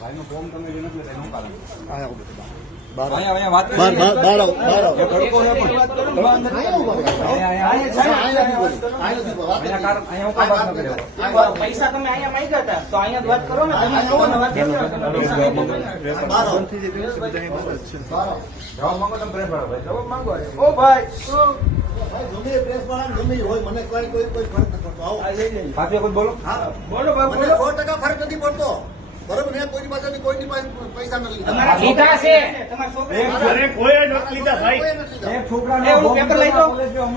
ભાઈ નો ફોર્મ તમે જે નથી લેતા એનું કારણ પૈસા તમે અહીંયા માંગ્યા હતા તો અહીંયા વાત કરો ને જવાબ માંગો તમે પ્રેસ વાળા ભાઈ જવાબ માંગો ઓ ભાઈ પ્રેસ વાળા ગમે હોય મને કોઈ ફરક નથી પડતો. આવો સાચી કોઈ બોલો બોલો ભાઈ મને 100% ફરક નથી પડતો. બરોબર, મેં કોઈની પાસેથી કોઈની પાસે પૈસા નથી લીધા. લીધા છે તમારા છોકરા કોઈ નથી લીધા ભાઈ. એક છોકરાને ઓલું પેપર લઈ દો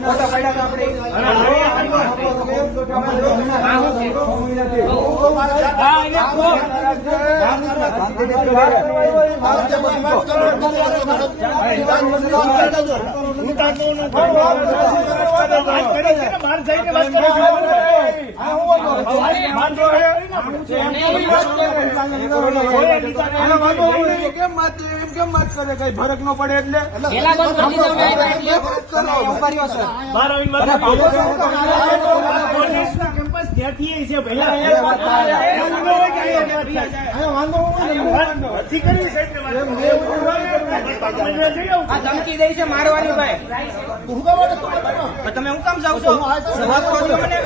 ફોટા પાડ્યા તો કેમ વાત કરે કઈ ફરક ન પડે એટલે કેમ્પસ ત્યાંથી છે ધમકી દઈ છે મારવાની ભાઈ તમે હું કામ જાવ છો સવાલ કરો છો મને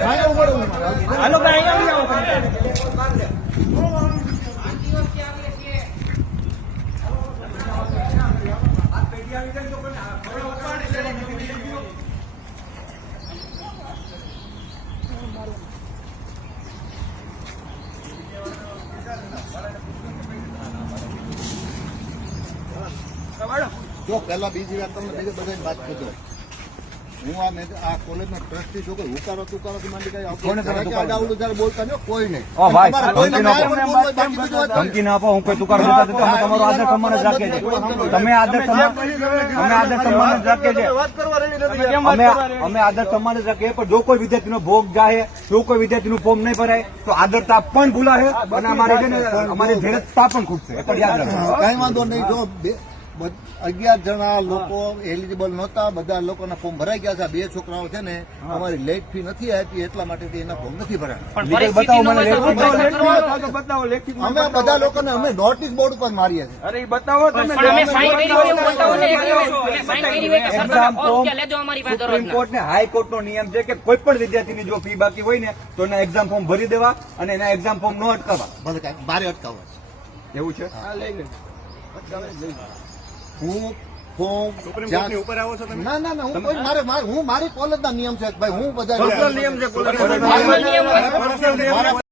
હાલો ભાઈ અહીંયા જો પેલા બીજી વાત તમને બીજે બધા વાત કરતો, હું આ કોલેજનો ટ્રસ્ટી છું. કોઈ હુકારો તુકારોથી માંડી કઈ આવડું જયારે બોલતા નહીં કોઈ નહીં. ધમકી ના આપો. હું કોઈ તુકાર દેતા નથી. અમે તમારો આદર સન્માન જ રાખીએ છીએ. તમે આદર સન્માન જ રાખીએ છીએ. અમે આદર સન્માન જ રાખીએ. પણ જો કોઈ વિદ્યાર્થીનો ભોગ જાય, જો કોઈ વિદ્યાર્થીનું ફોર્મ નહીં ભરાય તો આદરતા પણ ભૂલાશે અને અમારે છે ને અમારી ધીરજતા પણ ખૂટશે. એ પણ યાદ રાખો. કઈ વાંધો નહીં. જો 11 જણા લોકો એલિજિબલ નહોતા, બધા લોકોના ફોર્મ ભરાઈ ગયા છે. 2 છોકરાઓ છે ને અમારી લેટ ફી નથી આપી એટલા માટે એના ફોર્મ નથી ભરાયા. બતાવો મને અમે બધા લોકોને અમે નોટિસ બોર્ડ ઉપર મારીએ છીએ. અરે બતાવો તમે સુપ્રીમ કોર્ટ ને હાઈકોર્ટ નો નિયમ છે કે કોઈ પણ વિદ્યાર્થીની જો ફી બાકી હોય ને તો એના એક્ઝામ ફોર્મ ભરી દેવા અને એના એક્ઝામ ફોર્મ ન અટકાવવા. મારે અટકાવવા એવું છે. હું ફોર્મ ના હું મારી કોલેજના નિયમ છે ભાઈ. હું બધા નિયમ છે.